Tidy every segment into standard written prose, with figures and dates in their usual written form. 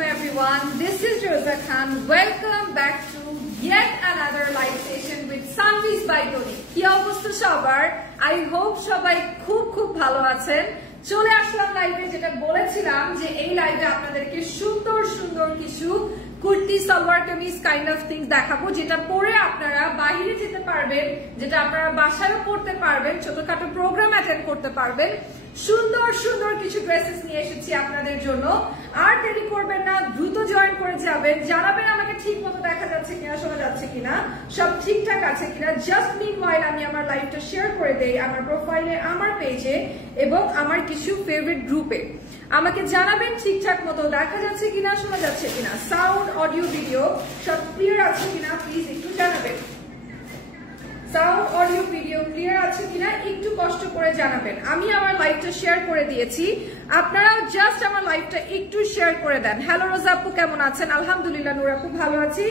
everyone. This is Rosa Khan. Welcome back to yet another live session with Sunbees by Tony. কি অবস্থা সবার? I hope সবাই খুব ভালো আছেন। চলে আসলাম লাইভে, যেটা বলেছিলাম যে এই লাইভে আপনাদেরকে সুন্দর কিছু kurti, salwar kameez kind of things দেখাবো, যেটা পরে আপনারা বাইরে যেতে পারবেন, যেটা আপনারা বাসায়ও পড়তে পারবেন, ছোটখাটো প্রোগ্রাম অ্যাটেন্ড করতে পারবেন। সুন্দর কিছু ড্রেসেস নিয়ে এসেছি আপনাদের জন্য। আর দেরি করবেন না, দ্রুত জয়েন করে যাবেন। জানাবেন আমাকে ঠিক মতো দেখা যাচ্ছে কিনা, শোনা যাচ্ছে কিনা, সব ঠিকঠাক আছে কিনা। জাস্ট মিনওয়াইল আমি আমার লাইভটা শেয়ার করে দেই আমার প্রোফাইলে, আমার পেজে এবং আমার কিছু ফেভারিট গ্রুপে। আমাকে জানাবেন ঠিকঠাক মতো দেখা যাচ্ছে কিনা, শোনা যাচ্ছে কিনা, সাউন্ড, অডিও, ভিডিও সব ক্লিয়ার আছে কিনা প্লিজ একটু জানাবেন। সাউন্ড, অডিও, ভিডিও ক্লিয়ার আছে কিনা একটু কষ্ট করে জানাবেন। আমি আমার লাইভটা শেয়ার করে দিয়েছি, আপনারাও জাস্ট আমার লাইভটা একটু শেয়ার করে দেন। হ্যালো রোজা আপু, কেমন আছেন? আলহামদুলিল্লাহ নূর আপু, ভালো আছি।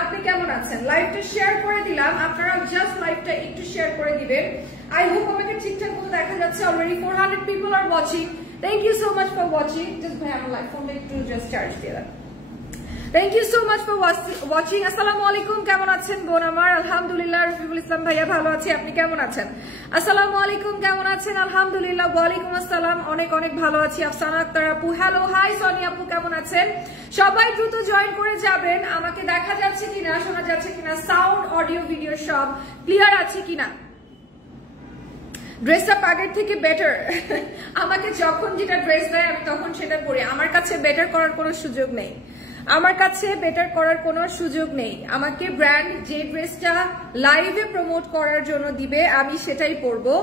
আপনি কেমন আছেন? লাইভটা শেয়ার করে দিলাম, আপনারাও জাস্ট লাইভটা একটু শেয়ার করে দিবেন। আই হোপ আমাকে ঠিকঠাক মতো দেখা যাচ্ছে। Already 400 people are watching. Thank you so much for watching. Just ভাই আমার লাইভ ফোনটা একটু জাস্ট চার্জ দিয়ে দেন। Thank you so much for watching. আসসালামু আলাইকুম, কেমন আছেন বোন আমার? আলহামদুলিল্লাহ। রফিকুল ইসলাম ভাইয়া, ভালো আছি। আপনি কেমন আছেন? আসসালামু আলাইকুম, কেমন আছেন? আলহামদুলিল্লাহ। ওয়ালাইকুম আসসালাম, অনেক ভালো আছি। আফসানা আক্তার আপু, হ্যালো, হাই। সোনিয়া আপু, কেমন আছেন? সবাই দ্রুত জয়েন করে যাবেন। আমাকে দেখা যাচ্ছে কিনা, শোনা যাচ্ছে কিনা, সাউন্ড, অডিও, ভিডিও সব ক্লিয়ার আছে কিনা। ড্রেসটা আগের থেকে বেটার। আমাকে যখন যেটা ড্রেস দেয় আমি তখন সেটা পরি। আমার কাছে বেটার করার কোনো সুযোগ নেই। আমাকে ব্র্যান্ড যে ড্রেসটা লাইভে প্রমোট করার জন্য দিবে আমি সেটাই পরবো।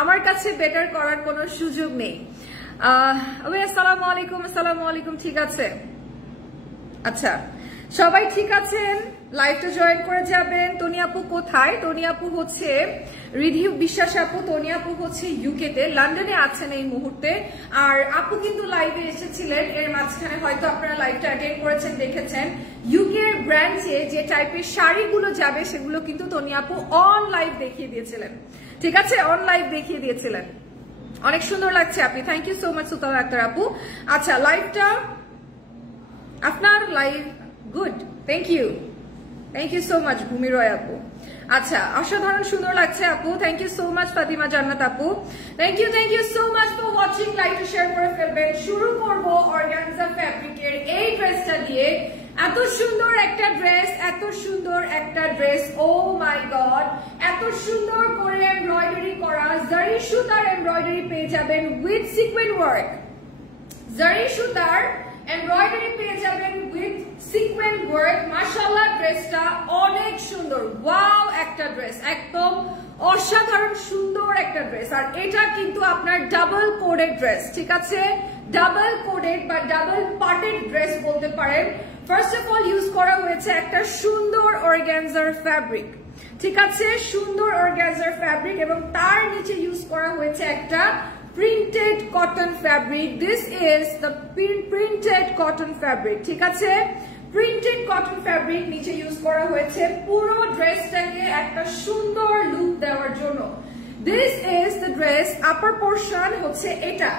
আমার কাছে বেটার করার কোনো সুযোগ নেই। আসসালামু আলাইকুম। ঠিক আছে, আচ্ছা সবাই ঠিক আছেন? লাইভটা জয়েন করে যাবেন। তনি আপু কোথায়? তনি আপু হচ্ছে রিধি বিশ্বাস আপু। তনি আপু হচ্ছে ইউকে তে, লন্ডনে আছেন এই মুহূর্তে। আর আপু কিন্তু লাইভে এসেছিলেন, এর মাঝখানে হয়তো আপনারা লাইভটা অ্যাটেন্ড করেছেন, দেখেছেন। ইউকে এর ব্রাঞ্চে যে টাইপের শাড়িগুলো যাবে সেগুলো কিন্তু তনি আপু অন লাইভ দেখিয়ে দিয়েছিলেন। ঠিক আছে, অন লাইভ দেখিয়ে দিয়েছিলেন। অনেক সুন্দর লাগছে আপনি। Thank you so much Sutara Akter আপু। আচ্ছা, লাইভটা আপনার live good, thank you so much Bhumi Roy আপু। আচ্ছা, অসাধারণ সুন্দর লাগছে আপু, thank you so much Fatima Jannat আপু। Thank you so much for watching. লাইভটা শেয়ার করে ফেলবেন। শুরু করবো অর্গানজা ফ্যাব্রিকের এই ড্রেসটা দিয়ে। এত সুন্দর একটা ড্রেস, ও মাই গড, এত সুন্দর করে এমব্রয়ডারি করা, জারি সুতার এমব্রয়ডারি পেয়ে যাবেন উইথ সিকোয়েন্স ওয়ার্ক। জারি সুতার এমব্রয়ডারি পেয়ে যাবেন উইথ সিকোয়েন্স ওয়ার্ক। মাশাআল্লাহ, ড্রেসটা অনেক সুন্দর। ওয়াও, একটা ড্রেস, একদম অসাধারণ সুন্দর একটা ড্রেস। আর এটা কিন্তু আপনার ডাবল কোডেড ড্রেস, ঠিক আছে? ডাবল কোডেড বা ডাবল পার্টেড ড্রেস বলতে পারেন। ফার্স্ট অফ অল ইউজ করা হয়েছে একটা সুন্দর অর্গানজার ফ্যাব্রিক, ঠিক আছে? সুন্দর অর্গানজার ফ্যাব্রিক, এবং তার নিচে ইউজ করা হয়েছে একটা printed cotton fabric. This is the printed cotton fabric, ঠিক আছে? প্রিন্টেড কটন ফ্যাব্রিক নিচে ইউজ করা হয়েছে পুরো ড্রেসটাকে একটা সুন্দর লুক দেওয়ার জন্য। This is the dress. Upper portion হচ্ছে এটা।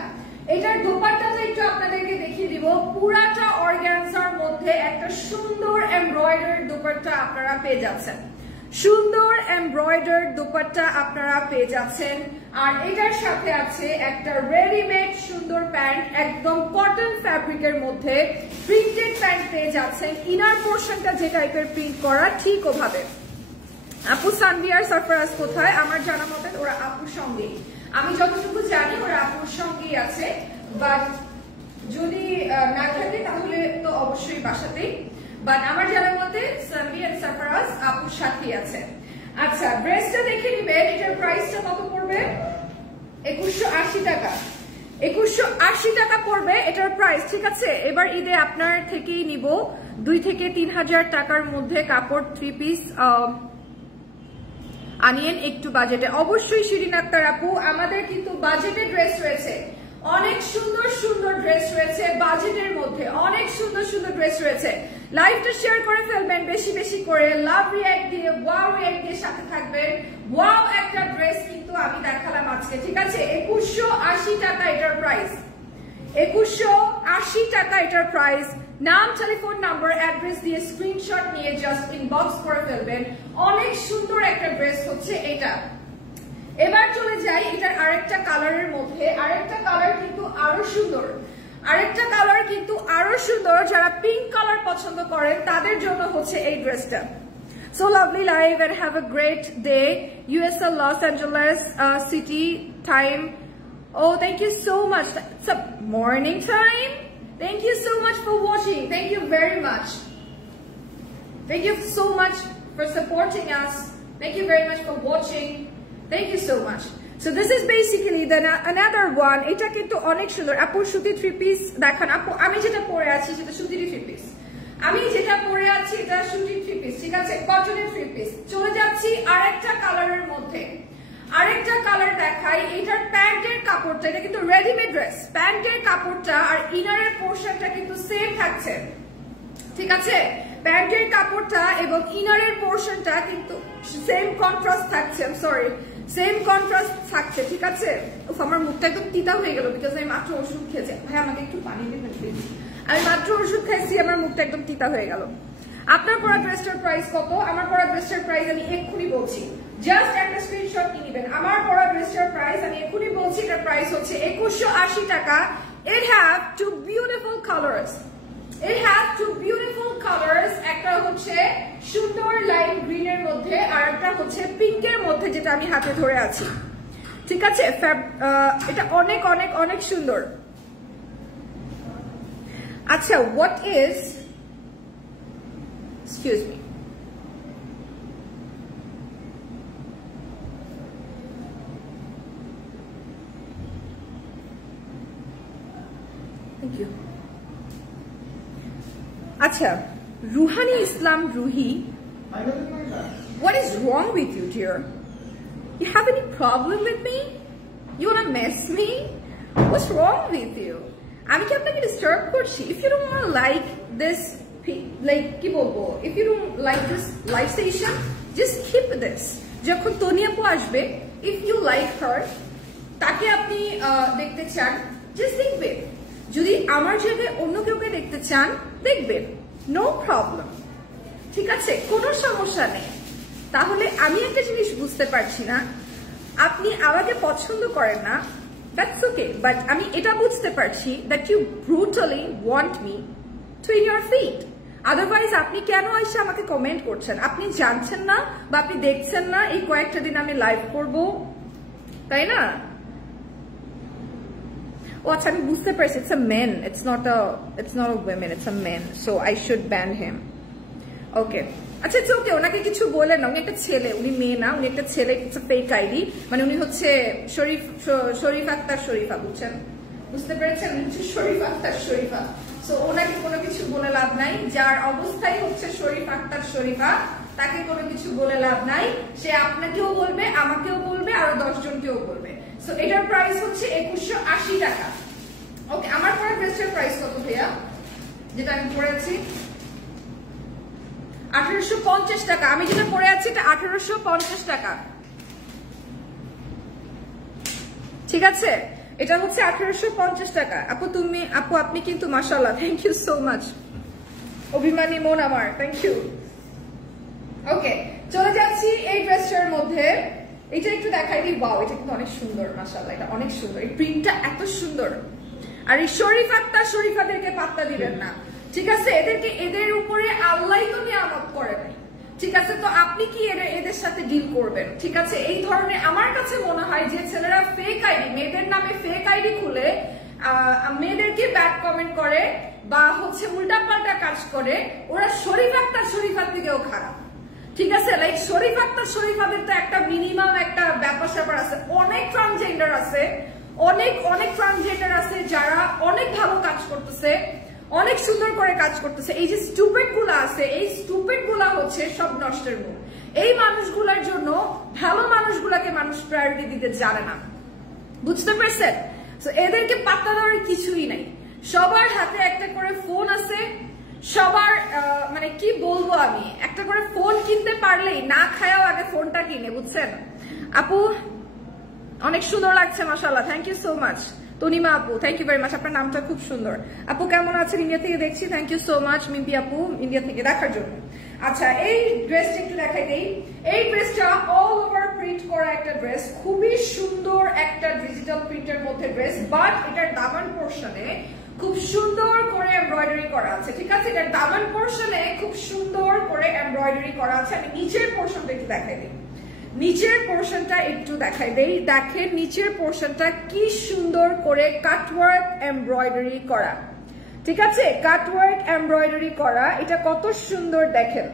এটার দোপাট্টাটা একটু আপনাদেরকে দেখিয়ে দিব। পুরাটা অর্গানজার মধ্যে একটা সুন্দর এমব্রয়ডারি দোপাট্টা আপনারা পেয়ে যাচ্ছেন। সুন্দর এমব্রয়ডার্ড দোপাট্টা আপনারা পেয়ে যাচ্ছেন। আর এটার সাথে আছে একটা রেডিমেড সুন্দর প্যান্ট, একদম কটন ফ্যাব্রিকের মধ্যে প্রিন্টেড প্যান্ট পেয়ে যাচ্ছেন। ইনার পোর্শনটা যে টাইপের প্রিন্ট করা, ঠিক ওভাবে। আপু সানভিয়ার সারফরাজ কোথায়? আমার জানা মতে ওরা আপুর সঙ্গেই, আমি যতটুকু জানি ওরা আপুর সঙ্গেই আছে, বাট যদি না থাকে তাহলে তো অবশ্যই বাসাতেই। বাট আমার জানার মতে সানভি এন্ড সারফরাজ আপুর সাথেই আছে। আচ্ছা, ড্রেসটা দেখে নিবেন। এটার প্রাইসটা কত পড়বে? 2180 টাকা। 2180 টাকা পড়বে এটার প্রাইস, ঠিক আছে? এবার ঈদে আপনার থেকেই নিব 2 থেকে 3000 টাকার মধ্যে কাপড়, 3 পিস আনিয়েন একটু বাজেটে। অবশ্যই শিরিন আক্তার আপু, আমাদের কিন্তু বাজেটে ড্রেস রয়েছে, অনেক সুন্দর ড্রেস রয়েছে বাজেটের মধ্যে, অনেক সুন্দর ড্রেস রয়েছে। লাইভটা শেয়ার করে ফেলবেন বেশি করে, লাভ রিঅ্যাক্ট দিয়ে, ওয়াও রিঅ্যাক্ট দিয়ে সাথে থাকবেন। ওয়াও একটা ড্রেস কিন্তু আমি দেখালাম আজকে, ঠিক আছে? 2180 টাকা এটার প্রাইস। 2180 টাকা এটার প্রাইস। নাম, টেলিফোন নাম্বার, অ্যাড্রেস দিয়ে স্ক্রিনশট নিয়ে জাস্ট ইনবক্স করে ফেলবেন। অনেক সুন্দর একটা ড্রেস হচ্ছে এটা। এবার চলে যাই এটার আরেকটা কালারের মধ্যে। আরেকটা কালার কিন্তু আরো সুন্দর, যারা পিঙ্ক কালার পছন্দ করেন তাদের জন্য হচ্ছে এই ড্রেসটা। So lovely live and have a great day. USL Los Angeles city time. Oh, thank you so much. It's a morning time. Thank you so much for watching. Thank you very much. Thank you so much for supporting us. Thank you very much for watching. Thank you so much. So this is basically another one. Eta kintu onek sundor. Apur suti 3 piece dekhan. Apu ami jeta pore achi seta suti 3 piece. আমি যেটা পরে আছি এটা সুতি 3 piece, ঠিক আছে, কটনের 3 piece. চলে যাচ্ছি আরেকটা কালারের মধ্যে। আরেকটা কালার দেখাই। এটার প্যান্টের কাপড়টা, এটা কিন্তু রেডিমেড ড্রেস, প্যান্টের কাপড়টা আর ইনারের পোরশনটা কিন্তু সেম থাকছে, ঠিক আছে। প্যান্টের কাপড়টা এবং ইনারের পোরশনটা কিন্তু সেম কন্ট্রাস্ট থাকছে, সেম কন্ট্রাস্ট থাকছে, ঠিক আছে। উফ, আমার মুখটা একদম তিতা হয়ে গেল বিকজ আমি মাত্র ওষুধ খেয়েছি। ভাই আমাকে একটু পানি দিবেন প্লিজ। আমি মাত্র ওষুধ খাইছি, আমার মুখটা একদম তিতা হয়ে গেল। আপনার পরা ড্রেসটার প্রাইস কত? আমার পরা ড্রেসটার প্রাইস আমি এক্ষুনি বলছি, জাস্ট একটা স্ক্রিনশট নিয়ে নেবেন। আমার পরা ড্রেসটার প্রাইস আমি এক্ষুনি বলছি, এটার প্রাইস হচ্ছে 2180 টাকা। It have two beautiful colors. একটা হচ্ছে সুন্দর লাইট গ্রিনের মধ্যে আর একটা হচ্ছে পিঙ্কের মধ্যে, যেটা আমি হাতে ধরে আছি, ঠিক আছে। এটা অনেক অনেক অনেক সুন্দর। আচ্ছা, what is, excuse me, thank you. আচ্ছা, Rouhani Islam Ruhi, what is wrong with you, dear? You have any problem with me? You wanna mess me? What's wrong with you? আমি কি আপনাকে ডিস্টার্ব করছি? If you don't want to like this, like কি বলবো, if you don't like this live session, just keep this. যখন তনি আপু আসবে, if you like her, তাকে আপনি দেখতে চান, just দেখবেন। যদি আমার জায়গায় অন্য কেউকে দেখতে চান, দেখবেন, নো প্রবলেম, ঠিক আছে, কোনো সমস্যা নেই। তাহলে আমি একটা জিনিস বুঝতে পারছি না, আপনি আমাকে পছন্দ করেন না, that's okay, but আমি এটা বুঝতে পারছি that you brutally want me to in your feet. Otherwise আপনি কেন এসে আমাকে কমেন্ট করছেন? আপনি জানছেন না বা আপনি দেখছেন না এই কয়েকটা দিন আমি লাইভ করব, তাই না? ও আচ্ছা, আমি বুঝতে পারছি, it's a man, it's not a woman, it's a man, so I should ban him. Okay, আচ্ছা, it's okay, ওনাকে কিছু বলেন না, উনি একটা ছেলে, উনি মেয়ে না, উনি একটা ছেলে, it's a fake ID, মানে উনি হচ্ছে শরীফ আক্তার শরীফা, বুঝতে পেরেছেন? উনি হচ্ছে শরীফ আক্তার শরীফা, সো ওনাকে কোনো কিছু বলে লাভ নাই। যার অবস্থায় হচ্ছে শরীফ আক্তার শরীফা, তাকে কোনো কিছু বলে লাভ নাই। সে আপনাকেও বলবে, আমাকেও বলবে, আরো 10 জনকেও বলবে। সো এটার প্রাইস হচ্ছে 2180 টাকা। ওকে, আমার পরা ড্রেসটার প্রাইস কত ভাইয়া, যেটা আমি পরেছি? 1850 টাকা। আমি যেটা পরে আছি এটা 1850 টাকা, ঠিক আছে। এটা হচ্ছে 1850 টাকা। আপু আপনি কিন্তু মাশাআল্লাহ, থ্যাংক ইউ সো মাচ, অভিমানী মন আমার, থ্যাংক ইউ। ওকে, চলে যাচ্ছি এই ড্রেসটার মধ্যে। এটা একটু দেখাই দিই। ওয়াও, এটা কিন্তু অনেক সুন্দর, মাশাআল্লাহ, এটা অনেক সুন্দর, এই প্রিন্টটা এত সুন্দর। আর এই শরীফ আক্তার শরীফাদেরকে পাত্তা দিবেন না, ঠিক আছে। এদের উপরে আল্লাহ তো নিয়ামত করে নাই, ঠিক আছে। তো আপনি কি এদের সাথে ডিল করবেন, ঠিক আছে। এই ধরনের আমার কাছে মনে হয় যে ছেলেরা ফেক আইডি, মেয়েদের নামে ফেক আইডি খুলে মেয়েদেরকে ব্যাড কমেন্ট করে বা হচ্ছে উল্টাপাল্টা কাজ করে, ওরা শরীফ আক্তার শরীফার দিকেও খারাপ, ঠিক আছে। লাইক শরীফ আক্তার শরীফাদের তো একটা মিনিমাম একটা ব্যাপার স্যাপার আছে। অনেক ট্রান্সজেন্ডার আছে, অনেক ট্রান্সজেন্ডার আছে যারা অনেক ভালো কাজ করতেছে, অনেক সুন্দর করে কাজ করতেছে। এই যে স্টুপিড গুলা আছে, এই স্টুপিড গুলা হচ্ছে সব নষ্টের মূল। এই মানুষগুলার জন্য ভালো মানুষগুলাকে মানুষ প্রায়োরিটি দিতে জানে না, বুঝতে পারছেন? তো এদেরকে পাত্তা দেওয়ার কিছুই নাই। সবার হাতে একটা করে ফোন আছে, সবার মানে কি বলবো, আমি একটা করে ফোন কিনতে পারলেই না খায়াও আগে ফোনটা কিনে, বুঝছেন? আপু অনেক সুন্দর লাগছে, মাশাআল্লাহ, thank you so much. Tanima আপু, থ্যাংক ইউ ভেরি মাচ, আপনার নামটা খুব সুন্দর। আপু কেমন আছেন? ইন্ডিয়া থেকে দেখছি, থ্যাংক ইউ সো মাচ মিম্পি আপু ইন্ডিয়া থেকে দেখার জন্য। আচ্ছা, এই ড্রেসটা একটু দেখাই দেই। এই ড্রেসটা অল ওভার প্রিন্ট করা একটা ড্রেস, খুবই সুন্দর একটা ডিজিটাল প্রিন্টের মধ্যে ড্রেস, বাট এটার দামান পোর্শনে খুব সুন্দর করে এমব্রয়ডারি করা আছে। ঠিক আছে, এটার দামান পোর্শনে খুব সুন্দর করে এমব্রয়ডারি করা আছে। আমি নিচের পোর্শনটা একটু দেখাই দিই, নিচের পোর্শনটা একটু দেখাই দেই। দেখেন নিচের পোর্শনটা কি সুন্দর করে কাটওয়ার্ক এমব্রয়ডারি করা। ঠিক আছে, কাটওয়ার্ক এমব্রয়ডারি করা, এটা কত সুন্দর দেখেন,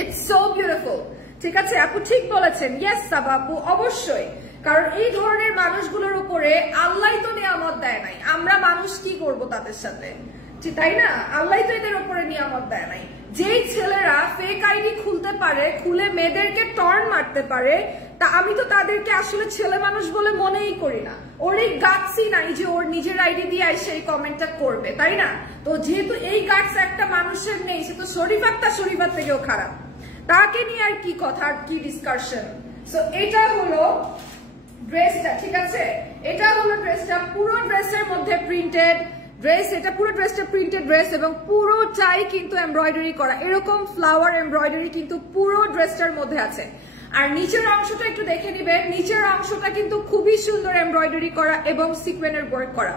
ইটস সো বিউটিফুল। ঠিক আছে আপু, ঠিক বলেছেন, ইয়েস সাবা আপু, অবশ্যই। কারণ এই ধরনের মানুষগুলোর উপরে আল্লাহ তো নিয়ামত দেয় নাই, আমরা মানুষ কি করব তাদের সাথে, তাই না? আল্লাহ তো এদের উপরে নিয়ামত দেয় নাই। যেই ছেলেরা ফেক আইডি খুলতে পারে, খুলে মেয়েদেরকে টর্ন মারতে পারে, তা আমি তো তাদেরকে আসলে ছেলে মানুষ বলে মনেই করি না। ওর এই গাটসই নাই যে ওর নিজের আইডি দিয়ে সেই কমেন্টটা করবে, তাই না? তো যেহেতু এই গাটস একটা মানুষের নেই, সে তো শরীফার থেকেও খারাপ, তাকে নিয়ে আর কি কথা, আর কি ডিসকাশন। সো এটা হলো ড্রেসটা। ঠিক আছে, এটা হলো ড্রেসটা, পুরো ড্রেসের মধ্যে প্রিন্টেড ড্রেস, এটা পুরো ড্রেসটা প্রিন্টেড ড্রেস এবং পুরোটাই কিন্তু এমব্রয়ডারি করা, এরকম ফ্লাওয়ার এমব্রয়ডারি কিন্তু পুরো ড্রেসটার মধ্যে আছে। আর নিচের অংশটা একটু দেখে নিবেন, নিচের অংশটা কিন্তু খুবই সুন্দর এমব্রয়ডারি করা এবং সিকোয়েন্সের ওয়ার্ক করা।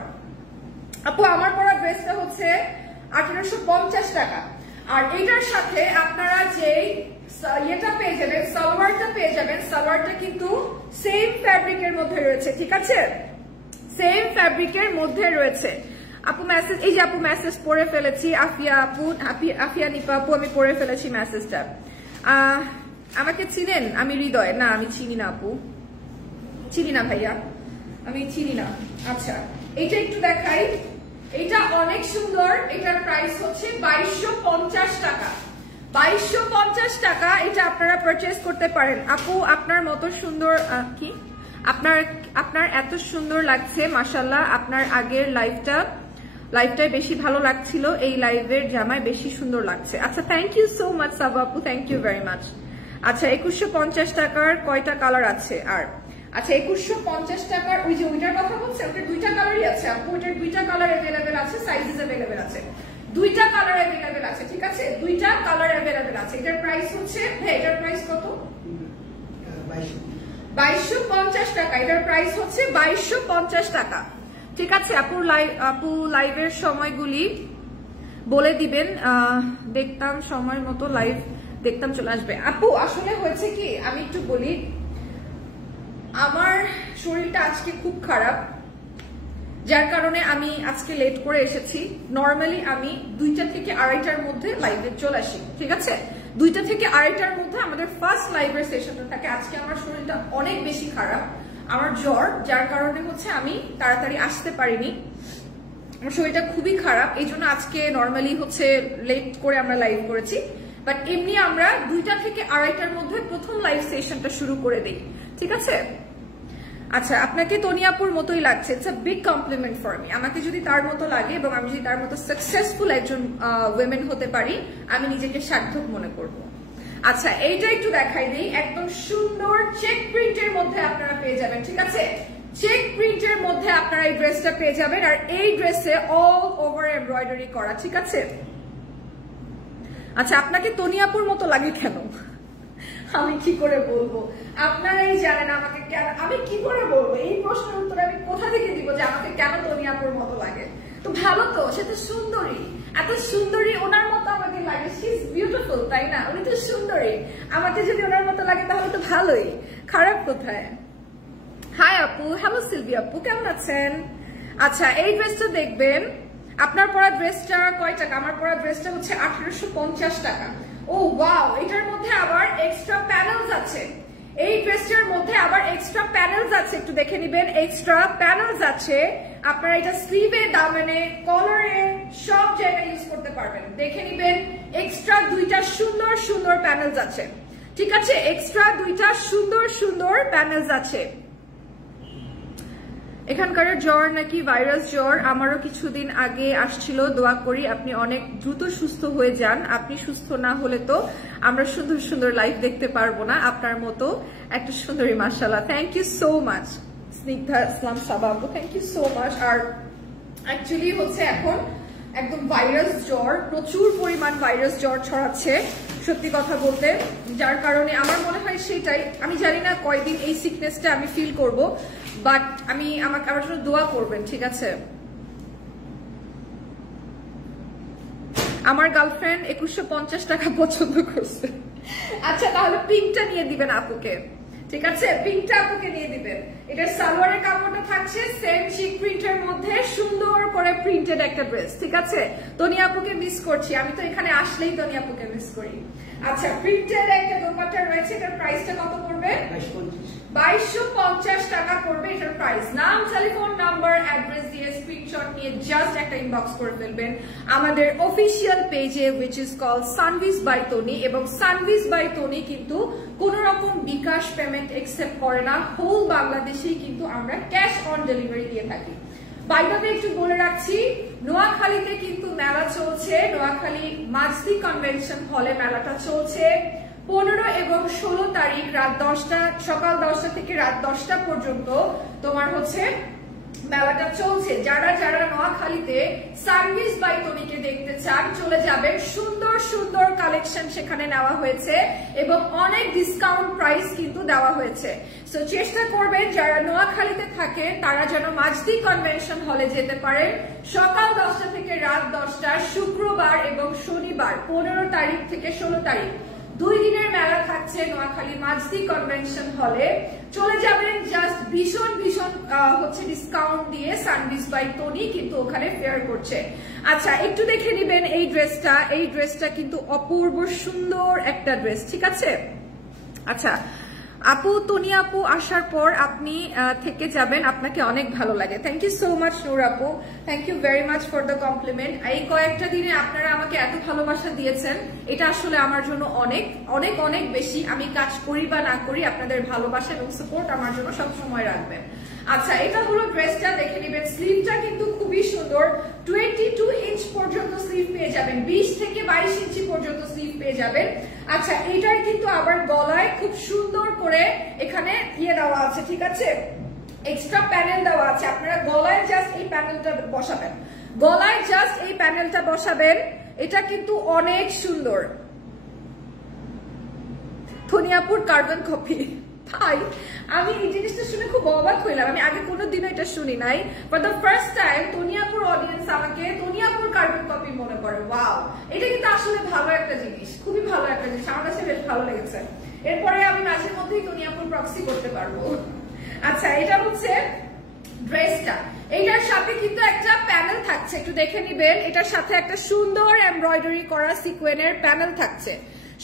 আপু আমার পরা ড্রেসটা হচ্ছে 1850 টাকা। আর এটার সাথে আপনারা যে ইয়েটা পেয়ে যাবেন, সালোয়ারটা পেয়ে যাবেন, সালোয়ারটা কিন্তু সেম ফ্যাব্রিকের মধ্যে রয়েছে। ঠিক আছে, সেম ফ্যাব্রিকের মধ্যে রয়েছে। আপু মেসেজ, এই যে আপু মেসেজ পড়ে ফেলেছি, আফিয়া আপু, আফিয়া নিপা আপু, আমি পড়ে ফেলেছি মেসেজটা। আমাকে চিনেন? আমি হৃদয়। না আমি চিনি না আপু, চিনি না ভাইয়া, আমি চিনি না। আচ্ছা, এইটা একটু দেখাই, এটা অনেক সুন্দর, এটার প্রাইস হচ্ছে 2250 টাকা। 2250 টাকা, এটা আপনারা পারচেজ করতে পারেন। আপু আপনার মতো সুন্দর কি আপনার এত সুন্দর লাগছে, মাশাআল্লাহ। আপনার আগের লাইভটাই বেশি ভালো লাগছিল, এই লাইভের জামায় বেশি সুন্দর লাগছে। আচ্ছা, থ্যাংক ইউ সো মাচ সাবা আপু, থ্যাংক ইউ ভেরি মাচ। আচ্ছা, 2150 টাকার কয়টা কালার আছে? আর আচ্ছা, 2150 টাকার ওই যে ওইটার কথা বলছে, ওটার দুইটা কালারই আছে আপু, ওটার দুইটা কালার অ্যাভেলেবেল আছে, সাইজেস অ্যাভেলেবেল আছে, দুইটা কালার অ্যাভেলেবেল আছে। ঠিক আছে, দুইটা কালার অ্যাভেলেবেল আছে। এটার প্রাইস হচ্ছে, এটার প্রাইস কত? 2250 টাকা। এটার প্রাইস হচ্ছে 2250 টাকা। ঠিক আছে আপু লাইভের সময়গুলি বলে দিবেন, দেখতাম সময় মতো লাইভ দেখতাম, চলে আসবে। আপু আসলে হয়েছে কি, আমি একটু বলি, আমার শরীরটা আজকে খুব খারাপ, যার কারণে আমি আজকে লেট করে এসেছি। নর্মালি আমি 2টা থেকে 2:30টার মধ্যে লাইভে চলে আসি। ঠিক আছে, 2টা থেকে 2:30টার মধ্যে আমাদের ফার্স্ট লাইভের সেশনটা থাকে। আজকে আমার শরীরটা অনেক বেশি খারাপ, আমার জ্বর, যার কারণে হচ্ছে আমি তাড়াতাড়ি আসতে পারিনি। আমার শরীরটা খুবই খারাপ, এই জন্য আজকে নর্মালি হচ্ছে লেট করে আমরা লাইভ করেছি। বাট এমনি আমরা 2টা থেকে 2:30টার মধ্যে প্রথম লাইভ সেশনটা শুরু করে দিই। ঠিক আছে, আচ্ছা, আপনাকে তনিয়াপুর মতোই লাগছে, it's a big complement for me. আমাকে যদি তার মতো লাগে এবং আমি যদি তার মতো সাকসেসফুল একজন ওয়েমেন হতে পারি, আমি নিজেকে সার্থক মনে করব। আচ্ছা, এইটা একটু দেখাই দিই, একদম সুন্দর চেক প্রিন্টের মধ্যে আপনারা পেয়ে যাবেন। ঠিক আছে, চেক প্রিন্টের মধ্যে আপনারা এই ড্রেসটা পেয়ে যাবেন, আর এই ড্রেসে অল ওভার এমব্রয়ডারি করা। ঠিক আছে, আচ্ছা, আপনাকে তনিয়াপুর মতো লাগে কেন? আমি কি করে বলবো, আপনারাই জানেন আমাকে কেন, আমি কি করে বলবো এই প্রশ্নের উত্তর আমি কোথা থেকে দিব যে আমাকে কেন তনিয়াপুর মতো লাগে? তো ভালো তো, সে তো সুন্দরী, এত সুন্দরী, ওনার মতো আমাকে লাগে, শি ইজ বিউটিফুল, তাই না? উনি তো সুন্দরী, আমাকে যদি ওনার মতো লাগে তাহলে তো ভালোই, খারাপ কোথায়? হাই আপু, হ্যালো সিলভি আপু, কেমন আছেন? আচ্ছা, এই ড্রেসটা দেখবেন, আপনার পরা ড্রেসটা কয় টাকা? আমার পরা ড্রেসটা হচ্ছে 1850 টাকা। ও ওয়াও, এটার মধ্যে আবার এক্সট্রা প্যানেলস আছে, এই ড্রেসটার মধ্যে আবার এক্সট্রা প্যানেলস আছে, একটু দেখে নিবেন, এক্সট্রা প্যানেলস আছে। আপনারা এটা স্লিভে, দামানে, কলারে সব জায়গায় ইউজ করতে পারবেন। দেখে নিবেন, এক্সট্রা 2টা সুন্দর সুন্দর প্যানেলস আছে। ঠিক আছে, এক্সট্রা 2টা সুন্দর সুন্দর প্যানেলস আছে। এখানকার জ্বর নাকি ভাইরাস জ্বর, আমারও কিছুদিন আগে আসছিল, দোয়া করি আপনি অনেক দ্রুত সুস্থ হয়ে যান। আপনি সুস্থ না হলে তো আমরা সুন্দর সুন্দর লাইফ দেখতে পারবো না। আপনার মতো একটা সুন্দরী, মাশাআল্লাহ, thank you so much. Snigdha Islam Saba আপু, থ্যাংক ইউ সো মাচ। আর অ্যাকচুয়ালি হচ্ছে এখন একদম ভাইরাস জ্বর, প্রচুর পরিমাণ ভাইরাস জ্বর ছড়াচ্ছে সত্যি কথা বলতে, যার কারণে আমার মনে হয় সেটাই, আমি জানি না কয়দিন এই সিকনেসটা আমি ফিল করব, বাট আমাকে আমার জন্য দোয়া করবেন, ঠিক আছে? আমার গার্লফ্রেন্ড 2150 টাকা পছন্দ করছে। আচ্ছা তাহলে পিঙ্কটা নিয়ে দিবেন আপুকে, ঠিক আছে? পিঙ্কটা আপুকে নিয়ে দিবেন। এটার সালোয়ারের কাপড়টা থাকছে সেম চিক প্রিন্টের মধ্যে, সুন্দর করে প্রিন্টেড একটা ড্রেস, ঠিক আছে? তনি আপুকে মিস করছি, আমি তো এখানে আসলেই তনি আপুকে মিস করি। আচ্ছা প্রিন্টেড একটা দোপাট্টা রয়েছে, এটার প্রাইসটা কত পড়বে? 2250 টাকা পড়বে এটার প্রাইস। নাম, টেলিফোন নাম্বার, অ্যাড্রেস দিয়ে স্ক্রিনশট নিয়ে জাস্ট একটা ইনবক্স করে ফেলবেন আমাদের অফিসিয়াল পেজে, which is called Sanvis by Toni. এবং সানভিস বাই তনি কিন্তু কোন রকম বিকাশ পেমেন্ট একসেপ্ট করে না, হোল বাংলাদেশেই কিন্তু আমরা ক্যাশ অন ডেলিভারি দিয়ে থাকি। বাইরে একটু বলে রাখছি, নোয়াখালীতে কিন্তু মেলা চলছে, নোয়াখালী মাঝদি কনভেনশন হলে মেলাটা চলছে 15 এবং 16 তারিখ রাত 10টা, সকাল 10টা থেকে রাত 10টা পর্যন্ত তোমার হচ্ছে মেলাটা চলছে। যারা যারা নোয়াখালীতে সানভিস বাই তনিকে দেখতে চান চলে যাবেন, সুন্দর সুন্দর কালেকশন সেখানে নেওয়া হয়েছে এবং অনেক ডিসকাউন্ট প্রাইস কিন্তু দেওয়া হয়েছে। সো চেষ্টা করবেন যারা নোয়াখালীতে থাকে তারা যেন মাঝদি কনভেনশন হলে যেতে পারেন সকাল 10টা থেকে রাত 10টা, শুক্রবার এবং শনিবার 15 তারিখ থেকে 16 তারিখ 2 দিনের মেলা থাকছে নোয়াখালী মাঝদি কনভেনশন হলে। চলে যাবেন, জাস্ট ভীষণ ভীষণ হচ্ছে ডিসকাউন্ট দিয়ে সানভিস বাই তনি কিন্তু ওখানে ফেয়ার করছে। আচ্ছা একটু দেখে নিবেন এই ড্রেসটা, এই ড্রেসটা কিন্তু অপূর্ব সুন্দর একটা ড্রেস, ঠিক আছে? আচ্ছা আপু, তনি আপু আসার পর আপনি থেকে যাবেন, আপনাকে অনেক ভালো লাগে। Thank you so much Noor আপু, thank you very much for the compliment. এই কয়েকটা দিনে আপনারা আমাকে এত ভালোবাসা দিয়েছেন, এটা আসলে আমার জন্য অনেক অনেক অনেক বেশি। আমি কাজ করি বা না করি, আপনাদের ভালোবাসা এবং সাপোর্ট আমার জন্য সবসময় রাখবেন। আচ্ছা এটা হলো ড্রেসটা, দেখে নেবেন। স্লিভটা কিন্তু খুবই সুন্দর, 22 ইঞ্চ পর্যন্ত স্লিভ পেয়ে যাবেন, 20 থেকে 22 ইঞ্চি পর্যন্ত স্লিভ পেয়ে যাবেন। আচ্ছা এটার কিন্তু আবার গলায় খুব সুন্দর করে এখানে দেওয়া আছে, ঠিক আছে? এক্সট্রা প্যানেল দেওয়া আছে, আপনারা গলায় জাস্ট এই প্যানেলটা বসাবেন, গলায় জাস্ট এই প্যানেলটা বসাবেন। এটা কিন্তু অনেক সুন্দর। ধনিয়াপুর কার্বন কপি, তাই আমি এই জিনিসটা শুনে খুব অবাক হইলাম, আমি আগে কোনোদিনও এটা শুনি নাই। For the first time Dhaniapur audience আমাকে ধনিয়াপুর কার্বন কপি মনে করে। ওয়াও, এটা কিন্তু আসলে ভালো একটা জিনিস, খুবই ভালো একটা জিনিস, আমার কাছে বেশ ভালো লেগেছে। এরপরে আমি মাঝে মধ্যেই ধনিয়াপুর প্রক্সি করতে পারবো। আচ্ছা এটা হচ্ছে ড্রেসটা, এইটার সাথে কিন্তু একটা প্যানেল থাকছে, একটু দেখে নিবেন। এটার সাথে একটা সুন্দর এমব্রয়ডারি করা সিকোয়েনের প্যানেল থাকছে,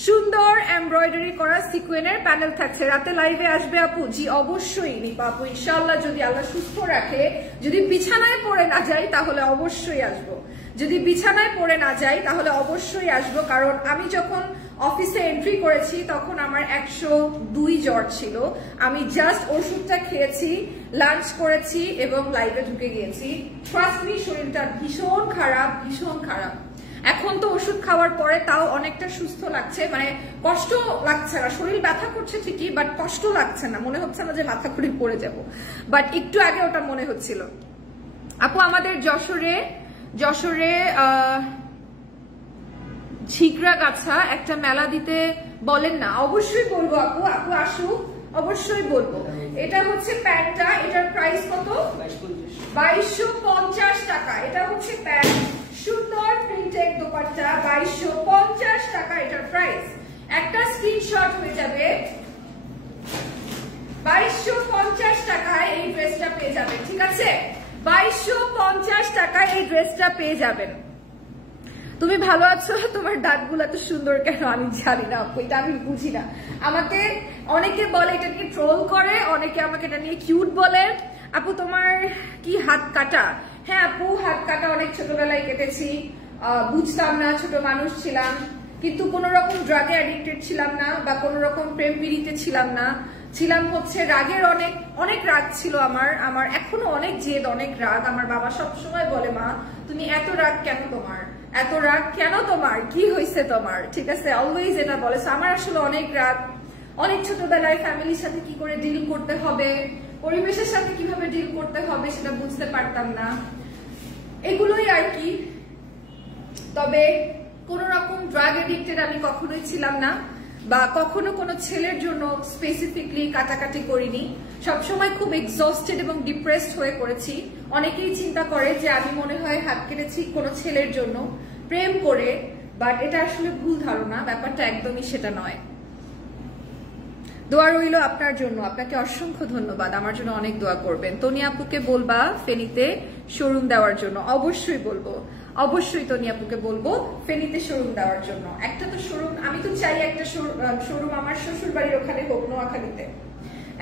সুন্দর এমব্রয়ডারি করা সিকোয়েনের প্যানেল থাকছে। রাতে লাইভে আসবে আপু? জি অবশ্যই নিপা আপু, ইনশাআল্লাহ যদি আল্লাহ সুস্থ রাখে, যদি বিছানায় পড়ে না যাই তাহলে অবশ্যই আসবো, যদি বিছানায় পড়ে না যাই তাহলে অবশ্যই আসবো। কারণ আমি যখন অফিসে এন্ট্রি করেছি তখন আমার 102 জ্বর ছিল, আমি জাস্ট ওষুধটা খেয়েছি, লাঞ্চ করেছি এবং লাইভে ঢুকে গিয়েছি। ট্রাস্ট মি, শরীরটা ভীষণ খারাপ, ভীষণ খারাপ। এখন তো ওষুধ খাওয়ার পরে তাও অনেকটা সুস্থ লাগছে, মানে কষ্ট লাগছে না, শরীর ব্যথা করছে ঠিকই বাট কষ্ট লাগছে না, মনে হচ্ছে না যে মাথা ঘুরে পড়ে যাব, বাট একটু আগে ওটা মনে হচ্ছিল। আপু আমাদের যশোরে ঝিকরাগাছা একটা মেলা দিতে বলেন না? অবশ্যই বলবো আপু, আপু আসুক, অবশ্যই বলবো। এটা হচ্ছে প্যান্টটা, এটার প্রাইস কত? 2250 টাকা। এটা হচ্ছে প্যান্ট, সুন্দর প্রিন্টেড দোপাট্টা, 2250 টাকা এটার প্রাইস। একটা স্ক্রিনশট হয়ে যাবে, 2250 টাকায় এই ড্রেসটা পেয়ে যাবেন, ঠিক আছে? 2250 টাকায় এই ড্রেসটা পেয়ে যাবেন। তুমি ভালো আছো? তোমার দাঁতগুলো এত সুন্দর কেন আমি জানি না আপু, এটা আমি বুঝি না। আমাকে অনেকে বলে এটা নিয়ে ট্রোল করে, অনেকে আমাকে এটা নিয়ে কিউট বলে। আপু তোমার কি হাত কাটা? হ্যাঁ আপু হাত কাটা অনেক ছোটবেলায় কেটেছি, বুঝতাম না, ছোট মানুষ ছিলাম, কিন্তু কোন রকম ড্রাগে অ্যাডিক্টেড ছিলাম না বা কোন রকম প্রেম পিড়িতে ছিলাম না, ছিলাম হচ্ছে রাগের, অনেক রাগ ছিল আমার এখনো অনেক জেদ, অনেক রাগ। আমার বাবা সবসময় বলে মা তুমি এত রাগ কেন তোমার, এত রাগ কেন তোমার, কি হয়েছে তোমার, ঠিক আছে, অলওয়েজ এটা বলে। আমার আসলে অনেক রাগ, অনেক ছোটবেলায় ফ্যামিলির সাথে কি করে ডিল করতে হবে, পরিবেশের সাথে কিভাবে ডিল করতে হবে সেটা বুঝতে পারতাম না, এগুলোই আর কি। তবে কোন রকম ড্রাগ এডিক্টেড আমি কখনোই ছিলাম না, বা কখনো কোনো ছেলের জন্য স্পেসিফিকলি কাটাকাটি করিনি। সবসময় খুব এক্সস্টেড এবং ডিপ্রেসড হয়ে করেছি। অনেকেই চিন্তা করে যে আমি মনে হয় হাত কেটেছি কোনো ছেলের জন্য প্রেম করে, বাট এটা আসলে ভুল ধারণা, ব্যাপারটা একদমই সেটা নয়। দোয়া রইল আপনার জন্য, আপনাকে অসংখ্য ধন্যবাদ, আমার জন্য অনেক দোয়া করবেন। তনি আপুকে বলবা ফেনীতে শোরুম দেওয়ার জন্য, অবশ্যই বলবো, অবশ্যই তনি আপুকে বলবো ফেনীতে শোরুম দেওয়ার জন্য। একটা তো শোরুম, আমি তো চাই একটা শোরুম আমার শ্বশুর বাড়ির ওখানে হোক, নোয়াখালীতে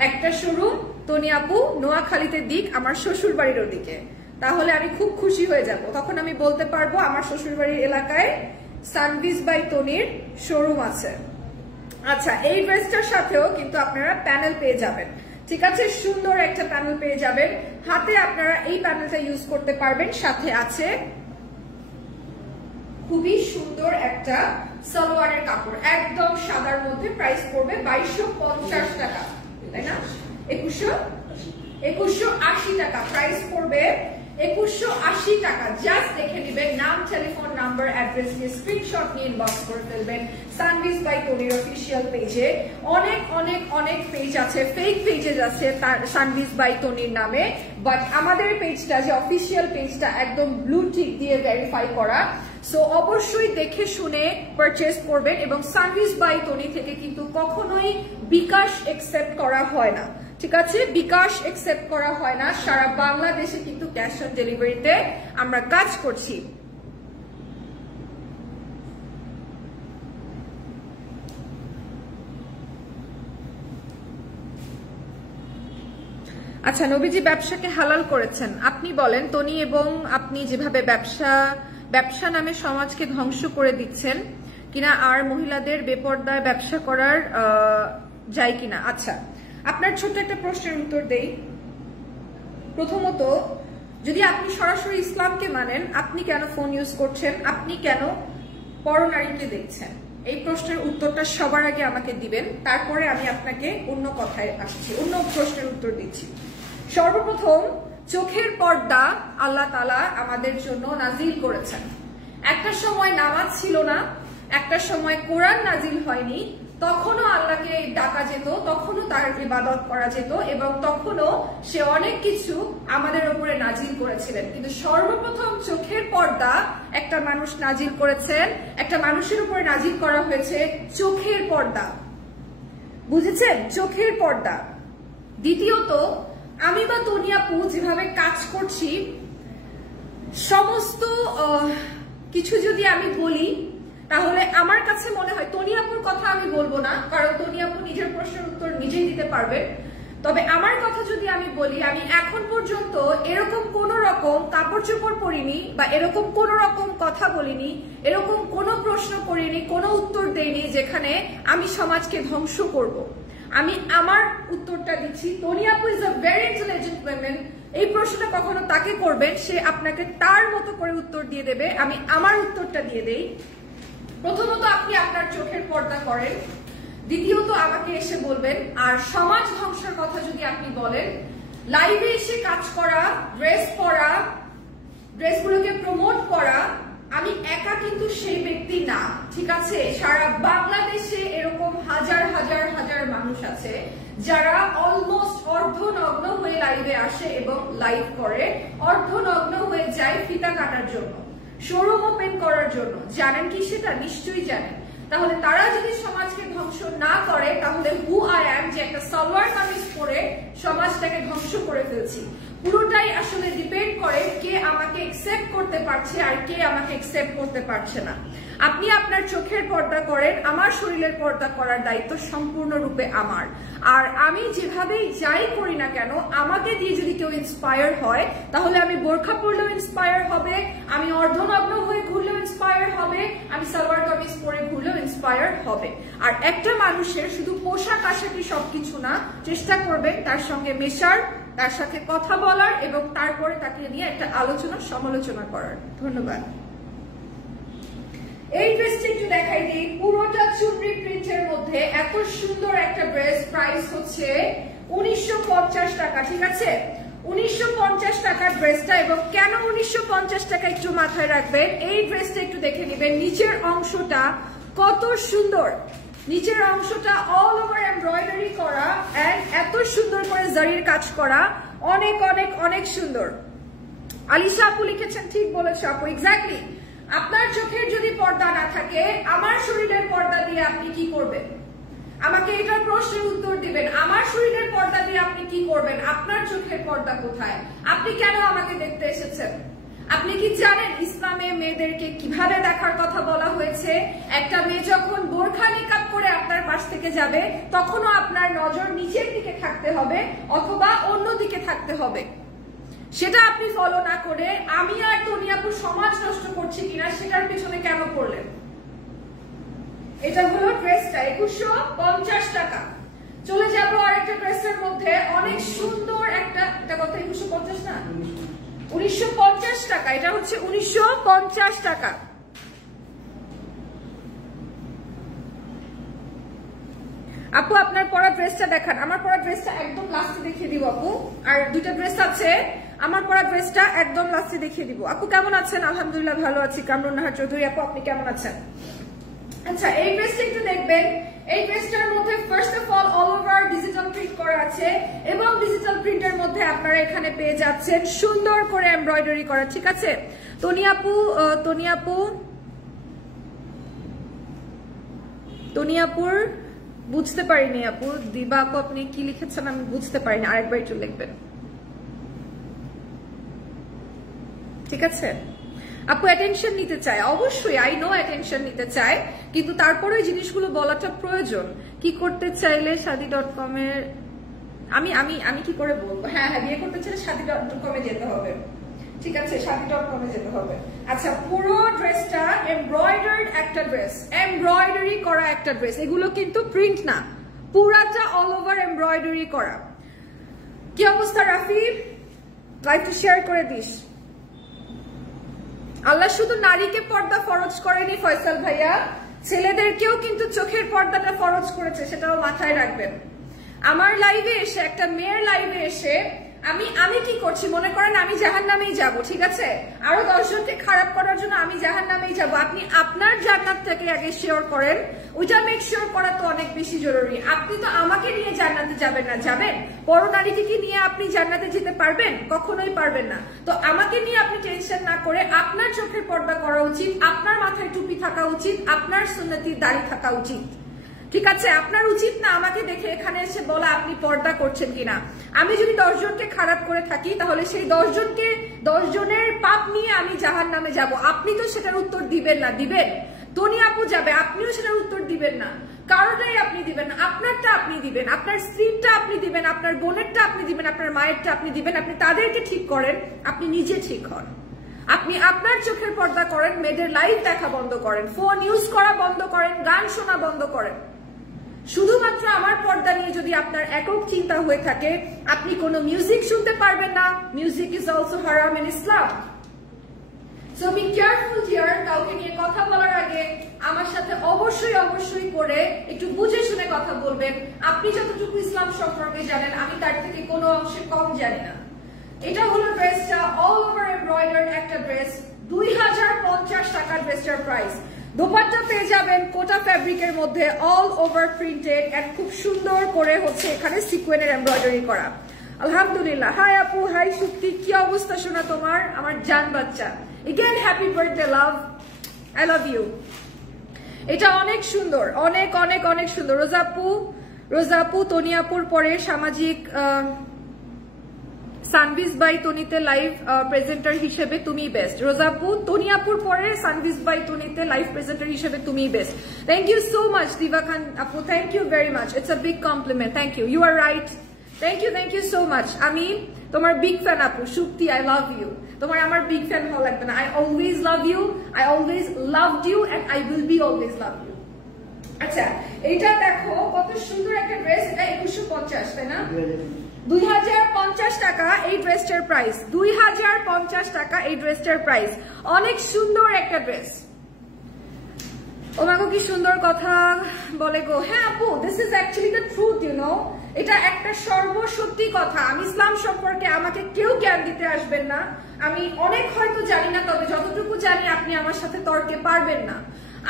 একটা শোরুম তনি আপু নোয়াখালীতে দিক আমার শ্বশুর বাড়ির ওদিকে, তাহলে আমি খুব খুশি হয়ে যাব। তখন আমি বলতে পারবো আমার শ্বশুর বাড়ির এলাকায় সানবিজ বাই তনির শোরুম আছে। আচ্ছা, এই ড্রেসটার সাথেও কিন্তু আপনারা প্যানেল পেয়ে যাবেন, ঠিক আছে? সুন্দর একটা প্যানেল পেয়ে যাবেন, হাতে আপনারা এই প্যানেলটা ইউজ করতে পারবেন। সাথে আছে খুবই সুন্দর একটা সালোয়ারের কাপড়, একদম সাদার মধ্যে। প্রাইস পড়বে 2250 টাকা, তাই না? 2180 টাকা প্রাইস পড়বে, 2180 টাকা। জাস্ট দেখে নেবেন, নাম, টেলিফোন নাম্বার, অ্যাড্রেস নিয়ে স্ক্রিনশট নিয়ে ইনবক্স করে ফেলবেন সানবিজ বাই তনির অফিসিয়াল পেজে। অনেক অনেক অনেক পেজ আছে, ফেক পেজেস আছে তার সানবিজ বাই তনির নামে, বাট আমাদের পেজটা যে অফিসিয়াল পেজটা একদম ব্লু টিক দিয়ে ভেরিফাই করা। সো অবশ্যই দেখে শুনে পারচেজ করবেন। এবং সানবিজ বাই তনি থেকে কিন্তু কখনোই বিকাশ একসেপ্ট করা হয় না, ঠিক আছে? বিকাশ একসেপ্ট করা হয় না। সারা বাংলাদেশে কিন্তু ক্যাশ অন ডেলিভারিতে আমরা কাজ করছি। আচ্ছা, নবীজি ব্যবসাকে হালাল করেছেন, আপনি বলেন তনি, এবং আপনি যেভাবে ব্যবসা নামে সমাজকে ধ্বংস করে দিচ্ছেন কিনা, আর মহিলাদের বেপরদায় ব্যবসা করার যায় কিনা। আচ্ছা, আপনার ছোট্ট একটা প্রশ্নের উত্তর দেই। প্রথমত, যদি আপনি সরাসরি ইসলামকে মানেন, আপনি কেন ফোন ইউজ করছেন, আপনি কেন পরনারীকে দেখছেন? এই প্রশ্নের উত্তরটা সবার আগে আমাকে দিবেন, তারপরে আমি আপনাকে অন্য কথায় আসছি, অন্য প্রশ্নের উত্তর দিচ্ছি। সর্বপ্রথম, চোখের পর্দা আল্লাহ তাআলা আমাদের জন্য নাজিল করেছেন। একটা সময় নামাজ ছিল না, একটা সময় কোরআন নাজিল হয়নি, তখনও আল্লাহকে ডাকা যেত, তখনও তার ইবাদত করা যেত, এবং তখনও সে অনেক কিছু আমাদের উপরে নাজিল করেছিলেন। কিন্তু সর্বপ্রথম চোখের পর্দা একটা মানুষ নাজিল করেছেন, একটা মানুষের উপরে নাজিল করা হয়েছে চোখের পর্দা, বুঝেছেন? চোখের পর্দা। দ্বিতীয়ত, আমি বা তনি আপু যেভাবে কাজ করছি, সমস্ত কিছু যদি আমি বলি তাহলে আমার কাছে মনে হয়, তনি আপুর কথা আমি বলবো না, কারণ তনি আপু নিজের প্রশ্নের উত্তর নিজেই দিতে পারবেন। তবে আমার কথা যদি আমি বলি, আমি এখন পর্যন্ত এরকম কোন রকম কাপড় চোপড় পরিনি, বা এরকম কোন রকম কথা বলিনি, এরকম কোনো প্রশ্ন করিনি, কোনো উত্তর দেইনি যেখানে আমি সমাজকে ধ্বংস করব। আমি আমার উত্তরটা দিচ্ছি। তনি আপু is a very intelligent women. এই প্রশ্নটা কখনো তাকে করবেন, সে আপনাকে তার মতো করে উত্তর দিয়ে দেবে। আমি আমার উত্তরটা দিয়ে দেই। প্রথমত, আপনি আপনার চোখের পর্দা করেন। দ্বিতীয়ত, আমাকে এসে বলবেন। আর সমাজ ধ্বংসের কথা যদি আপনি বলেন, লাইভে এসে কাজ করা, ড্রেস পরা, ড্রেসগুলোকে প্রমোট করা, আমি একা কিন্তু সেই ব্যক্তি না, ঠিক আছে? সারা বাংলাদেশে এরকম হাজার হাজার হাজার মানুষ আছে যারা অলমোস্ট অর্ধনগ্ন হয়ে লাইভে আসে এবং লাইভ করে, অর্ধনগ্ন হয়ে যায় ফিতা কাটার জন্য, শোরুম ওপেন করার জন্য। জানেন কি সেটা? নিশ্চয়ই জানেন। তাহলে তারা যদি সমাজকে ধ্বংস না করে, তাহলে হু আই অ্যাম যে একটা সালোয়ার কামিজ পরে সমাজটাকে ধ্বংস করে ফেলছি। পুরোটাই আসলে ডিপেন্ড করে কে আমাকে একসেপ্ট করতে পারছে আর কে আমাকে একসেপ্ট করতে পারছে না। আপনি আপনার চোখের পর্দা করেন, আমার শরীরের পর্দা করার দায়িত্ব সম্পূর্ণরূপে আমার। আর আমি যেভাবেই যাই করি না কেন, আমাকে দিয়ে যদি কেউ ইন্সপায়ার হয়, তাহলে আমি বোরখা পরলেও ইন্সপায়ার হবে, আমি অর্ধনগ্ন হয়ে ঘুরলেও ইন্সপায়ার হবে, আমি সালোয়ার কামিজ পরে ঘুরলেও ইন্সপায়ার হবে। আর একটা মানুষের শুধু পোশাক আশাকই সবকিছু না, চেষ্টা করবেন তার সঙ্গে মেশার, তার সাথে কথা বলার, এবং তারপরে তাকে নিয়ে একটা আলোচনা সমালোচনা করার। ধন্যবাদ। এই ড্রেসটি একটু দেখাই দিই। পুরোটা চুনরি প্রিন্টের মধ্যে এত সুন্দর একটা ড্রেস। প্রাইস হচ্ছে 1950 টাকা, ঠিক আছে? 1950 টাকার ড্রেসটা। এবং কেন 1950 টাকা একটু মাথায় রাখবেন, এই ড্রেসটা একটু দেখে নেবেন। নিচের অংশটা কত সুন্দর, নিচের অংশটা অল ওভার এমব্রয়ডারি করা এন্ড এত সুন্দর করে জরির কাজ করা, অনেক অনেক অনেক সুন্দর। আলিশা আপু লিখেছেন, ঠিক বলেছ আপু, এক্স্যাক্টলি। আপনার চোখের যদি পর্দা না থাকে, আমার শরীরের পর্দা দিয়ে আপনি কি করবেন? আমাকে এটার প্রশ্নের উত্তর দিবেন। আমার শরীরের পর্দা দিয়ে আপনি কি করবেন? আপনার চোখের পর্দা কোথায়? আপনি কেন আমাকে দেখতে এসেছেন? আপনি কি জানেন ইসলামে মেয়েদেরকে কিভাবে দেখার কথা বলা হয়েছে? একটা মেয়ে যখন বোরখা নিকাব করে আপনার পাশ থেকে যাবে, তখনও আপনার নজর নিচের দিকে থাকতে হবে অথবা অন্য দিকে থাকতে হবে। সেটা আপনি ফলো না করে আমি আর তনিয়াপুর সমাজ নষ্ট করছি কিনা সেটার পিছনে কেন পড়লেন? এটা হলো ড্রেসটা 2150 টাকা। চলে যাবো আরেকটা ড্রেসের মধ্যে, অনেক সুন্দর একটা, এটা কত? 2150 না, 1950 টাকা। এটা হচ্ছে 1950 টাকা। আপু আপনার পরা ড্রেসটা দেখান। আমার পরা ড্রেসটা একদম লাস্টে দেখিয়ে দিব আপু, আর দুইটা ড্রেস আছে, আমার পরা ড্রেসটা একদম লাস্টে দেখিয়ে দিব। আপু কেমন আছেন? আলহামদুলিল্লাহ ভালো আছি। কামরুন নাহার চৌধুরী আপু, আপনি কেমন আছেন? আচ্ছা, এই ড্রেসটা একটু দেখবেন। এই ড্রেসটার মধ্যে first of all over digital print করা আছে এবং ডিজিটাল প্রিন্টের মধ্যে আপনারা এখানে পেয়ে যাচ্ছেন সুন্দর করে এমব্রয়ডারি করা, ঠিক আছে? তনিয়াপুর বুঝতে পারিনি আপু। দিবা আপু আপনি কি লিখেছেন আমি বুঝতে পারিনি, আরেকবার একটু লিখবেন, ঠিক আছে? আপু অ্যাটেনশন নিতে চায়, অবশ্যই আই নো অ্যাটেনশন নিতে চায়, কিন্তু তারপরে ওই জিনিসগুলো বলাটা প্রয়োজন। কি করতে চাইলে শাদি.com এর আমি আমি আমি কি করে বলবো? হ্যাঁ হ্যাঁ, বিয়ে করতে চাইলে শাদি.com এ যেতে হবে, ঠিক আছে? শাদি.com এ যেতে হবে। আচ্ছা, পুরো ড্রেসটা এমব্রয়ডার্ড একটা ড্রেস, এমব্রয়ডারি করা একটা ড্রেস। এগুলো কিন্তু প্রিন্ট না, পুরাটা অল ওভার এমব্রয়ডারি করা। কি অবস্থা রাফি? লাইভটা শেয়ার করে দিস। আল্লাহ শুধু নারীকে পর্দা ফরজ করেনি ফয়সাল ভাইয়া, ছেলেদেরকেও কিন্তু চোখের পর্দাটা ফরজ করেছে, সেটাও মাথায় রাখবেন। আমার লাইভে এসে, একটা মেয়ের লাইভে এসে আমি কি করছি মনে করেন? আমি জাহান্নামেই যাব, ঠিক আছে? আরো 10 জনকে খারাপ করার জন্য আমি জাহান্নামেই যাব। আপনি আপনার জান্নাতটাকে আগে শিওর করেন, ওইটা মেক শিওর করা তো অনেক বেশি জরুরি। আপনি তো আমাকে নিয়ে জান্নাতে যাবেন না, যাবেন? বড় নারীকে কি নিয়ে আপনি জান্নাতে যেতে পারবেন? কখনোই পারবেন না। তো আমাকে নিয়ে আপনি টেনশন না করে আপনার চোখের পর্দা করা উচিত, আপনার মাথায় টুপি থাকা উচিত, আপনার সুন্নতি দাড়ি থাকা উচিত, ঠিক আছে? আপনার উচিত না আমাকে দেখে এখানে এসে বলা আপনি পর্দা করছেন কিনা। আমি যদি 10 জনকে খারাপ করে থাকি, তাহলে সেই 10 জনের পাপ নিয়ে আমি জাহান্নামে যাব। আপনি তো সেটার উত্তর দিবেন না। দিবেন? তনিয়াপু যাবে, আপনিও সেটার উত্তর দিবেন না, কারোটাই আপনি দিবেন না। আপনারটা আপনি দিবেন, আপনার স্ত্রীরটা আপনি দিবেন, আপনার বোনেরটা আপনি দিবেন, আপনার মায়েরটা আপনি দিবেন। আপনি তাদেরকে ঠিক করেন, আপনি নিজে ঠিক হন। আপনি আপনার চোখের পর্দা করেন, মেয়েদের লাইভ দেখা বন্ধ করেন, ফোন ইউজ করা বন্ধ করেন, গান শোনা বন্ধ করেন। শুধুমাত্র আমার পর্দা নিয়ে যদি আপনার একক চিন্তা হয়ে থাকে, আপনি কোনো মিউজিক শুনতে পারবেন না। মিউজিক ইজ অলসো হারাম in Islam. So be careful dear. কাউকে নিয়ে কথা বলার আগে আমার সাথে অবশ্যই করে একটু বুঝে শুনে কথা বলবেন। আপনি যতটুকু ইসলাম সম্পর্কে জানেন, আমি তার থেকে কোনো অংশে কম জানি না। এটা হলো ড্রেসটা, অল ওভার এমব্রয়ডার্ড একটা ড্রেস, 2050 টাকা ড্রেসটার প্রাইস। দোপাট্টা পেয়ে যাবেন কোটা ফ্যাব্রিকের মধ্যে, অল ওভার প্রিন্টেড এন্ড খুব সুন্দর করে হচ্ছে এখানে সিকোয়েনের এমব্রয়ডারি করা। আলহামদুলিল্লাহ। হাই আপু, হাই সুক্তি, কি অবস্থা শোনা তোমার? আমার জান বাচ্চা, again happy birthday love, I love you. এটা অনেক সুন্দর, অনেক অনেক অনেক সুন্দর। রোজাপু তনিয়াপুর পরে সামাজিক সানভিজ বাই তনিতে লাইভ প্রেজেন্টার হিসেবে তুমি বেস্ট। রোজাপু তনিয়াপুর পরে সানভিজ বাই তনিতে লাইভ প্রেজেন্টার হিসেবে তুমি best. Thank you so much Diba Khan আপু, thank you very much, it's a big compliment, thank you, you are right, thank you so much. আমি তোমার বিগ ফ্যান আপু, সুক্তি, আই লাভ ইউ। তোমার আমার বিগ ফ্যান ভালো লাগবে না, I always love you, I always loved you and I will be always love you. আচ্ছা, এইটা দেখো কত সুন্দর একটা ড্রেস। এটা 2150, তাই না? 2050 টাকা এই ড্রেসটার প্রাইস, 2050 টাকা এই ড্রেসটার প্রাইস। অনেক সুন্দর একটা ড্রেস। ও মাগো কি সুন্দর কথা বলে গো। হ্যাঁ আপু, this is actually the truth, you know. এটা একটা সর্বসত্যি কথা। আমি ইসলাম সম্পর্কে আমাকে কেউ জ্ঞান দিতে আসবেন না। আমি অনেক হয়তো জানি না, তবে যতটুকু জানি আপনি আমার সাথে তর্কে পারবেন না।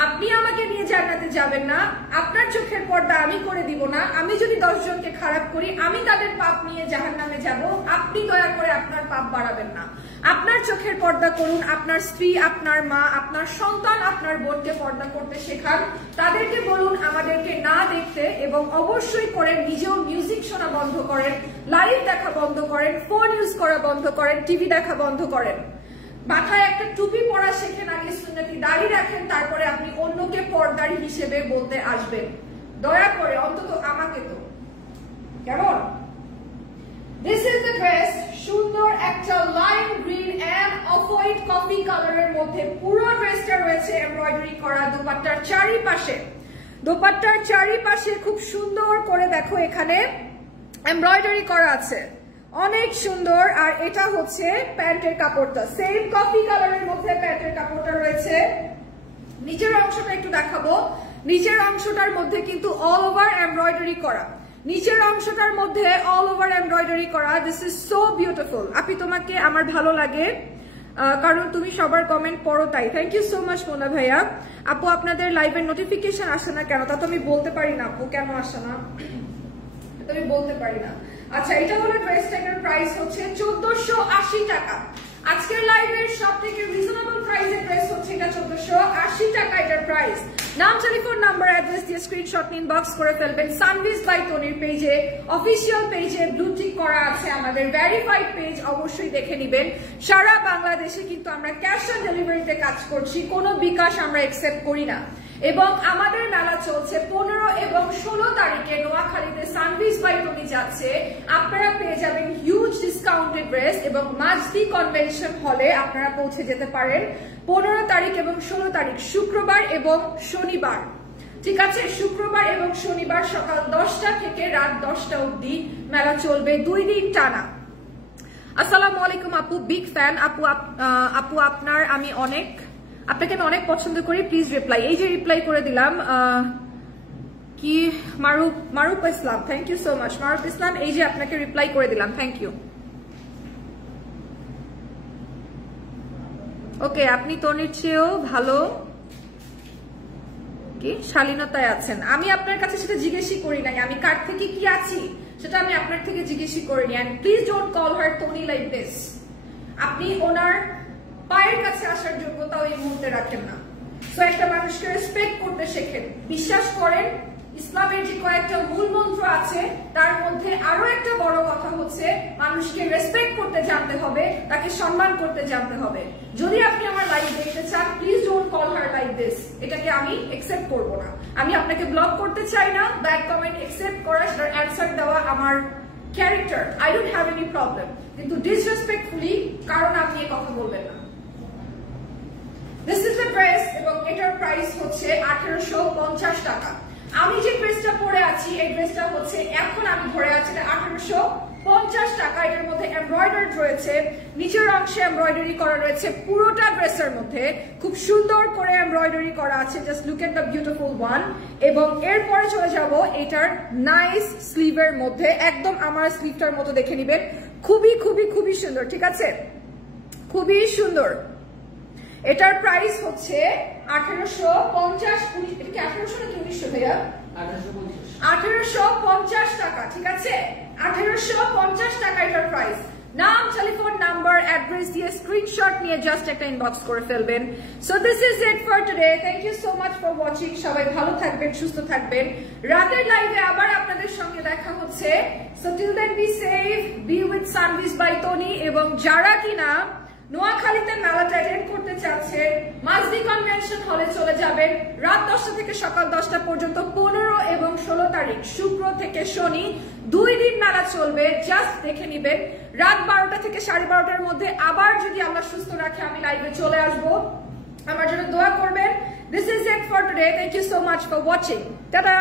আপনি আমাকে নিয়ে জান্নাতে যাবেন না, আপনার চোখের পর্দা আমি করে দিব না। আমি যদি 10 জনকে খারাপ করি, আমি তাদের পাপ নিয়ে জাহান্নামে যাব, আপনি দয়া করে আপনার পাপ বাড়াবেন না। আপনার চোখের পর্দা করুন, আপনার স্ত্রী, আপনার মা, আপনার সন্তান, আপনার বোনকে পর্দা করতে শেখান। তাদেরকে বলুন আমাদেরকে না দেখতে, এবং অবশ্যই করেন নিজেও মিউজিক শোনা বন্ধ করেন, লাইভ দেখা বন্ধ করেন, ফোন ইউজ করা বন্ধ করেন, টিভি দেখা বন্ধ করেন। মাথায় একটা টুপি পরা শেখেন, আগে সুন্নতি দাড়ি রাখেন, তারপরে আপনি অন্যকে পর্দারি হিসেবে বলতে আসবেন। দয়া করে অন্তত আমাকে তো। কেমন? This is the dress, সুন্দর একটা lime green end off white coffee কালারের মধ্যে পুরো ড্রেসটা রয়েছে এমব্রয়ডারি করা দোপাট্টার চারিপাশে। দোপাট্টার চারিপাশে খুব সুন্দর করে দেখো এখানে এমব্রয়ডারি করা আছে, অনেক সুন্দর। আর এটা হচ্ছে প্যান্টের কাপড়টা, সেম কফি কালারের মধ্যে প্যান্টের কাপড়টা রয়েছে। নিচের অংশটা একটু দেখাবো। নিচের অংশটার মধ্যে কিন্তু অল ওভার এমব্রয়ডারি করা, নিচের অংশটার মধ্যে অল ওভার এমব্রয়ডারি করা। This is so beautiful. আপনি তোমাকে আমার ভালো লাগে কারণ তুমি সবার কমেন্ট পড়ো তাই। Thank you so much Mona ভাইয়া। আপু আপনাদের লাইভের নোটিফিকেশন আসে না কেন? তা তো আমি বলতে পারি না আপু, কেন আসে না আমি বলতে পারি না। আচ্ছা, এটা হলো ড্রেসটার প্রাইস হচ্ছে 1480 টাকা। আজকের লাইভের সব থেকে রিজনেবল প্রাইসের ড্রেস হচ্ছে এটা, 1480 টাকা এটার প্রাইস। নাম, টেলিফোন নাম্বার, অ্যাড্রেস দিয়ে স্ক্রিনশট নিয়ে ইনবক্স করে ফেলবেন। সানভিজ বাই তনির পেজে, অফিসিয়াল পেজে ব্লু টিক করা আছে, আমাদের ভেরিফাইড পেজ, অবশ্যই দেখে নেবেন। সারা বাংলাদেশে কিন্তু আমরা ক্যাশ অন ডেলিভারিতে কাজ করছি, কোনো বিকাশ আমরা অ্যাকসেপ্ট করি না। এবং আমাদের মেলা চলছে 15 এবং 16 তারিখে নোয়াখালীতে সানভিজ বাই তনি যাচ্ছে। আপনারা পেয়ে যাবেন হিউজ ডিসকাউন্টেড ড্রেস, এবং মাজদি কনভেনশন হলে আপনারা পৌঁছে যেতে পারেন 15 তারিখ এবং 16 তারিখ, শুক্রবার এবং শনিবার। ঠিক আছে, শুক্রবার এবং শনিবার সকাল 10টা থেকে রাত 10টা অবধি মেলা চলবে, 2 দিন টানা। আসসালামু আলাইকুম আপু, বিগ ফ্যান আপু আপনাকে আমি অনেক পছন্দ করি, প্লিজ রিপ্লাই। এই যে রিপ্লাই করে দিলাম, কি মারুফ ইসলাম, থ্যাংক ইউ সো মাচ মারুফ ইসলাম, এই যে আপনাকে রিপ্লাই করে দিলাম, থ্যাংক ইউ। ওকে, আপনি তনির চেয়েও ভালো কি শালীনতায় আছেন। আমি আপনার কাছে সেটা জিজ্ঞেসই করি নাই, আমি কার থেকে কি আছি সেটা আমি আপনার থেকে জিজ্ঞেসই করিনি। And please don't call her Tony like this. আপনি ওনার পায়ের কাছে আসার যোগ্যতাও এই মুহূর্তে রাখেন না। সো একটা মানুষকে রেসপেক্ট করতে শেখেন। বিশ্বাস করেন ইসলামের যে কয়েকটা মূল মন্ত্র আছে তার মধ্যে আরো একটা বড় কথা হচ্ছে মানুষকে রেসপেক্ট করতে জানতে হবে, তাকে সম্মান করতে জানতে হবে। যদি আপনি আমার লাইভ দেখতে চান, please don't call her like this. এটাকে আমি অ্যাকসেপ্ট করব না। আমি আপনাকে ব্লক করতে চাই না, ব্যাড কমেন্ট অ্যাকসেপ্ট করা, সেটার অ্যান্সার দেওয়া আমার character, I don't have any problem. কিন্তু ডিসরেসপেক্টফুলি কারণ আপনি এই কথা বলবেন না। দিস ইজ দ্য ড্রেস, এবং এটার প্রাইস হচ্ছে 1850 টাকা। আমি যে ড্রেসটা পরে আছি এই ড্রেসটা হচ্ছে এখন আমি ধরে আছি 1850 টাকা। এটার মধ্যে এমব্রয়ডারি রয়েছে, নিচের অংশে এমব্রয়ডারি করা রয়েছে, পুরোটা ড্রেসের মধ্যে খুব সুন্দর করে এমব্রয়ডারি করা আছে। Just look at the beautiful one. এবং এরপরে চলে যাব এটার নাইস স্লিভের মধ্যে, একদম আমার স্লিভটার মতো দেখে নিবেন, খুবই খুবই খুবই সুন্দর। ঠিক আছে, খুবই সুন্দর। এটার প্রাইস হচ্ছে 1850, 1800 নাকি 1900 ভাইয়া? 1850 টাকা। ঠিক আছে, 1850 টাকা এটার প্রাইস। নাম, টেলিফোন নাম্বার, অ্যাড্রেস দিয়ে স্ক্রিনশট নিয়ে জাস্ট একটা ইনবক্স করে ফেলবেন। So this is it for today. Thank you so much for watching. সবাই ভালো থাকবেন, সুস্থ থাকবেন। রাতের লাইভে আবার আপনাদের সঙ্গে দেখা হচ্ছে। So till then be safe, be with Sanvis by Toni. এবং যারা কিনা নোয়াখালীতে মেলাটা অ্যাটেন্ড করতে চাচ্ছেন, মাজদি কনভেনশন হলে চলে যাবেন। রাত 10টা থেকে সকাল 10টা পর্যন্ত 15 এবং 16 তারিখ, শুক্র থেকে শনি, 2 দিন মেলা চলবে। জাস্ট দেখে নিবেন। রাত 12টা থেকে 12:30টার মধ্যে আবার যদি আমরা সুস্থ রাখি আমি লাইভে চলে আসবো। আমার জন্য দোয়া করবেন। This is it for today. Thank you so much for watching. Tata.